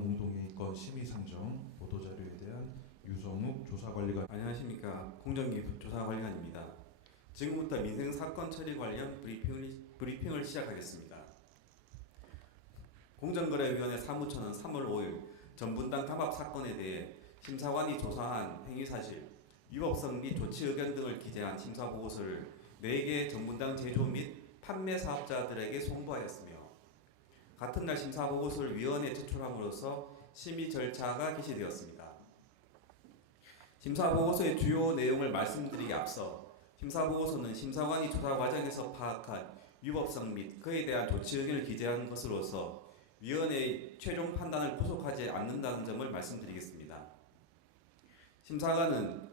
공동회의권 심의상정 보도자료에 대한 유성욱 조사관리관. 안녕하십니까. 공정기 조사관리관입니다. 지금부터 민생사건 처리 관련 브리핑을 시작하겠습니다. 공정거래위원회 사무처는 3월 5일 전분당 담합 사건에 대해 심사관이 조사한 행위사실, 위법성 및 조치 의견 등을 기재한 심사보고서를 4개 전분당 제조 및 판매 사업자들에게 송부하였으며, 같은 날 심사보고서를 위원회에 제출함으로써 심의 절차가 개시되었습니다. 심사보고서의 주요 내용을 말씀드리기 앞서 심사보고서는 심사관이 조사 과정에서 파악한 위법성 및 그에 대한 조치 의견을 기재한 것으로서 위원회의 최종 판단을 구속하지 않는다는 점을 말씀드리겠습니다. 심사관은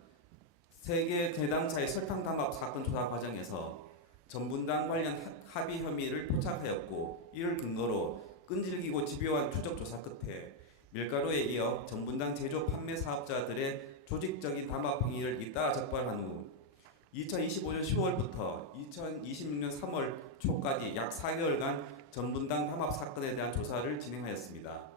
3개 대당사의 설탕 담합 사건 조사 과정에서 전분당 관련 합의 혐의를 포착하였고, 이를 근거로 끈질기고 집요한 추적 조사 끝에 밀가루에 이어 전분당 제조 판매 사업자들의 조직적인 담합 행위를 잇따라 적발한 후 2025년 10월부터 2026년 3월 초까지 약 4개월간 전분당 담합 사건에 대한 조사를 진행하였습니다.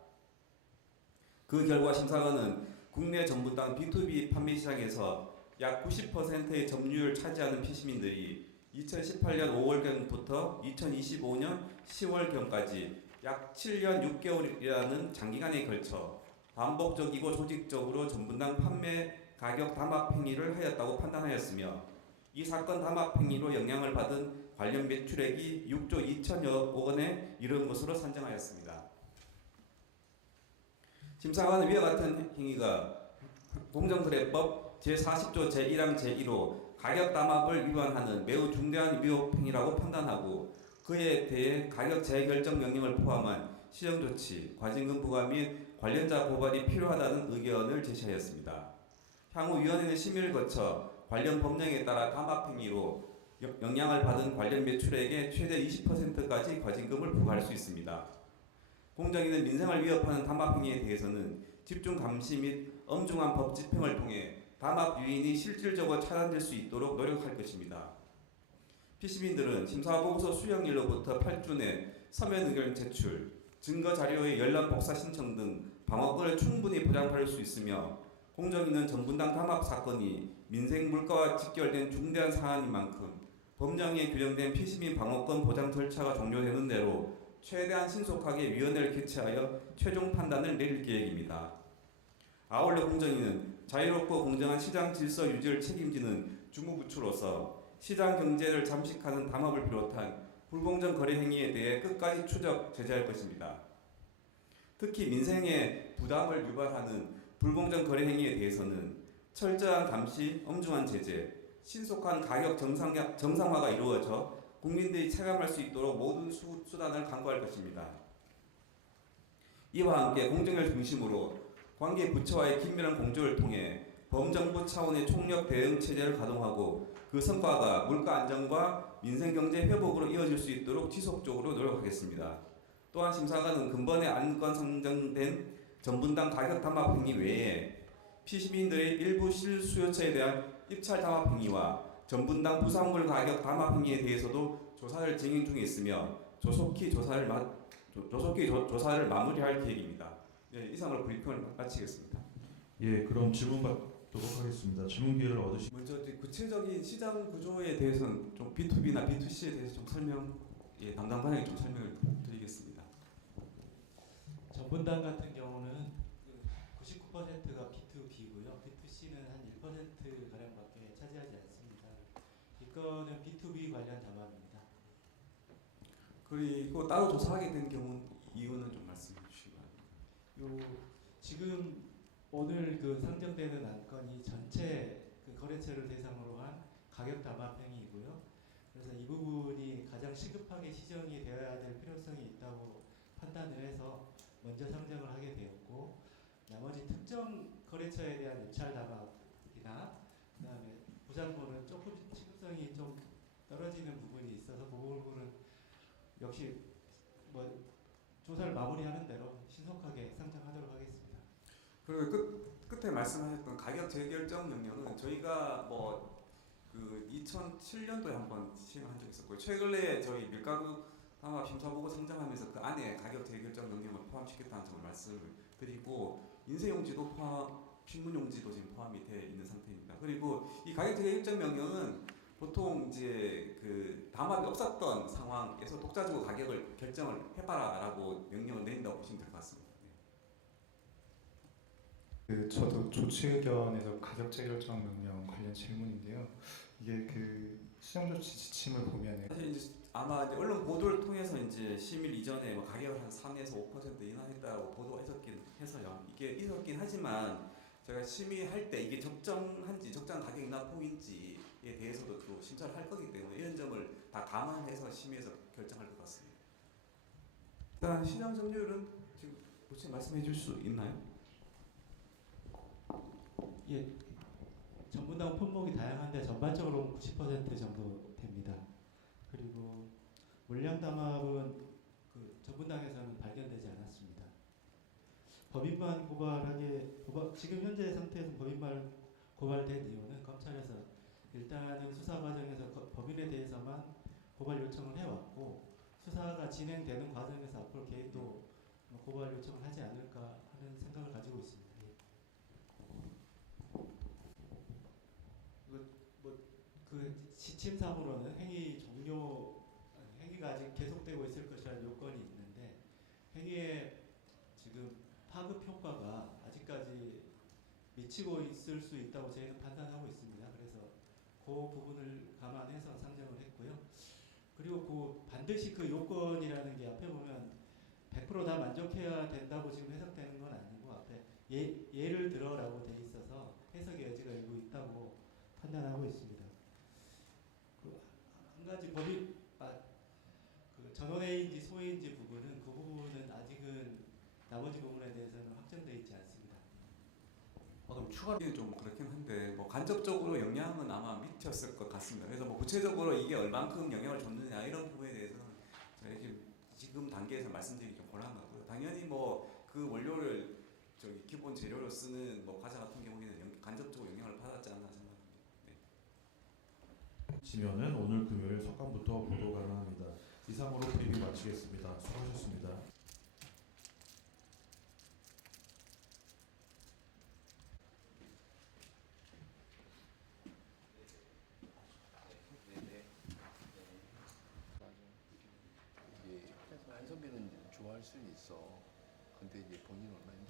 그 결과 심사관은 국내 전분당 B2B 판매 시장에서 약 90%의 점유율을 차지하는 피시민들이 2018년 5월경부터 2025년 10월경까지 약 7년 6개월이라는 장기간에 걸쳐 반복적이고 조직적으로 전분당 판매 가격 담합 행위를 하였다고 판단하였으며, 이 사건 담합 행위로 영향을 받은 관련 매출액이 6조 2천여 원에 이른 것으로 산정하였습니다. 심사관은 위와 같은 행위가 공정거래법 제40조 제1항 제1호 가격 담합을 위반하는 매우 중대한 위법 행위라고 판단하고, 그에 대해 가격 재결정 명령을 포함한 시정조치, 과징금 부과 및 관련자 고발이 필요하다는 의견을 제시하였습니다. 향후 위원회는 심의를 거쳐 관련 법령에 따라 담합 행위로 영향을 받은 관련 매출액의 최대 20%까지 과징금을 부과할 수 있습니다. 공정위는 민생을 위협하는 담합 행위에 대해서는 집중 감시 및 엄중한 법 집행을 통해 담합 유인이 실질적으로 차단될 수 있도록 노력할 것입니다. 피시민들은 심사보고서 수령일로부터 8주 내 서면 의견 제출, 증거 자료의 열람 복사 신청 등 방어권을 충분히 보장받을 수 있으며, 공정위는 전분당 담합 사건이 민생 물가와 직결된 중대한 사안인 만큼 법령에 규정된 피시민 방어권 보장 절차가 종료되는 대로 최대한 신속하게 위원회를 개최하여 최종 판단을 내릴 계획입니다. 아울러 공정위는 자유롭고 공정한 시장 질서 유지를 책임지는 주무부처로서 시장 경제를 잠식하는 담합을 비롯한 불공정 거래 행위에 대해 끝까지 추적 제재할 것입니다. 특히 민생에 부담을 유발하는 불공정 거래 행위에 대해서는 철저한 감시, 엄중한 제재, 신속한 가격 정상화가 이루어져 국민들이 체감할 수 있도록 모든 수단을 강구할 것입니다. 이와 함께 공정을 중심으로 관계 부처와의 긴밀한 공조를 통해 범정부 차원의 총력 대응 체제를 가동하고, 그 성과가 물가 안정과 민생 경제 회복으로 이어질 수 있도록 지속적으로 노력하겠습니다. 또한 심사관은 근본에 안건 선정된 전분당 가격 담합 행위 외에 피시민들의 일부 실수요처에 대한 입찰 담합 행위와 전분당 부산물 가격 담합 행위에 대해서도 조사를 진행 중에 있으며 조속히 조사를 마무리할 계획입니다. 네, 이상으로 브리핑을 마치겠습니다. 예, 그럼 질문 받도록 하겠습니다. 질문 기회를 얻으시. 먼저 구체적인 시장 구조에 대해서는 좀 B2B나 B2C에 대해서 좀 담당 반장이 좀 설명을 드리겠습니다. 전분당 같은 경우는 99%가 B2B고요. B2C는 한 1% 가량밖에 차지하지 않습니다. 이거는 B2B 관련 담합입니다. 그리고 따로 조사하게 된 경우 이유는 좀 말씀해 주시기 바랍니다. 지금 오늘 상정되는 안건이 전체 거래처를 대상으로 한 가격 담합 행위이고요. 그래서 이 부분이 가장 시급하게 시정이 되어야 될 필요성이 있다고 판단을 해서 먼저 상정을 하게 되었고, 나머지 특정 거래처에 대한 입찰 담합이나 그다음에 부산물은 조금 시급성이 좀 떨어지는 부분이 있어서 그 부분은 역시 조사를 마무리하는 대로 신속하게 상정하도록 하겠습니다. 그리고 끝에 말씀하셨던 가격 재결정 명령은 저희가 2007년도에 한번 시행한 적이 있었고요. 최근에 저희 밀가루 담합 심사보고 상정하면서 그 안에 가격 재결정 명령을 포함시켰다는 점을 말씀을 그리고 인쇄용지도 포함, 신문용지도 지금 포함이 되어 있는 상태입니다. 그리고 이 가격제외 입점 명령은 보통 이제 그 담합이 없었던 상황에서 독자적으로 가격을 결정을 해봐라라고 명령을 내린다고 보시면 될 것 같습니다. 저도 조치 의견에서 가격제 결정 명령 관련 질문인데요. 이게 그 시정 조치 지침을 보면은 사실 이제 아마 이제 언론 보도를 통해서 이제 심의 이전에 뭐 가격을 한 3에서 5% 인하했다고 보도가 있었긴 해서요. 이게 있었긴 하지만 제가 심의할 때 이게 적정한지 적정한 가격 인하 폭인지에 대해서도 또 심사를 할 거기 때문에 이런 점을 다 감안해서 심의해서 결정할 것 같습니다. 일단 시장 점유율은 지금 혹시 말씀해 줄 수 있나요? 예, 전분당 품목이 다양한데 전반적으로 90% 정도 됩니다. 그리고 물량 담합은 그 전분당에서는 발견되지 않았습니다. 법인반 지금 현재 상태에서 법인반 고발된 이유는 검찰에서 일단은 수사 과정에서 법인에 대해서만 고발 요청을 해왔고 수사가 진행되는 과정에서 앞으로 개인도 고발 요청을 하지 않을까 하는 생각을 가지고 있습니다. 그 지침상으로는 행위가 아직 계속되고 있을 것이라는 요건이 있는데 행위에 지금 파급 효과가 아직까지 미치고 있을 수 있다고 저희는 판단하고 있습니다. 그래서 그 부분을 감안해서 상정을 했고요. 그리고 반드시 그 요건이라는 게 앞에 보면 100%다 만족해야 된다고 지금 해석되는 건 아니고 앞에 예를 들어라고 돼 있어서 해석의 여지가 일부 있다고 판단하고 있습니다. 한 가지 그 전원회의인지 소회인지 부분은 그 부분은 아직은 나머지 부분에 대해서는 확정되어 있지 않습니다. 그럼 추가는 좀 그렇긴 한데 뭐 간접적으로 영향은 아마 미쳤을 것 같습니다. 그래서 뭐 구체적으로 이게 얼만큼 영향을 줬느냐 이런 부분에 대해서는 저희 지금 단계에서 말씀드리기 좀 곤란하고요. 당연히 뭐 그 원료를 기본 재료로 쓰는 뭐 과자 같은 경우에는 간접적으로 영향을 받았지 않나 생각합니다. 지면은 오늘 금요일 석간부터 보도 가능합니다. 이상으로 브리핑 마치겠습니다. 수고하셨습니다. 이게 한선배는 좋아할 수는 있어. 근데 이제 본인 얼마나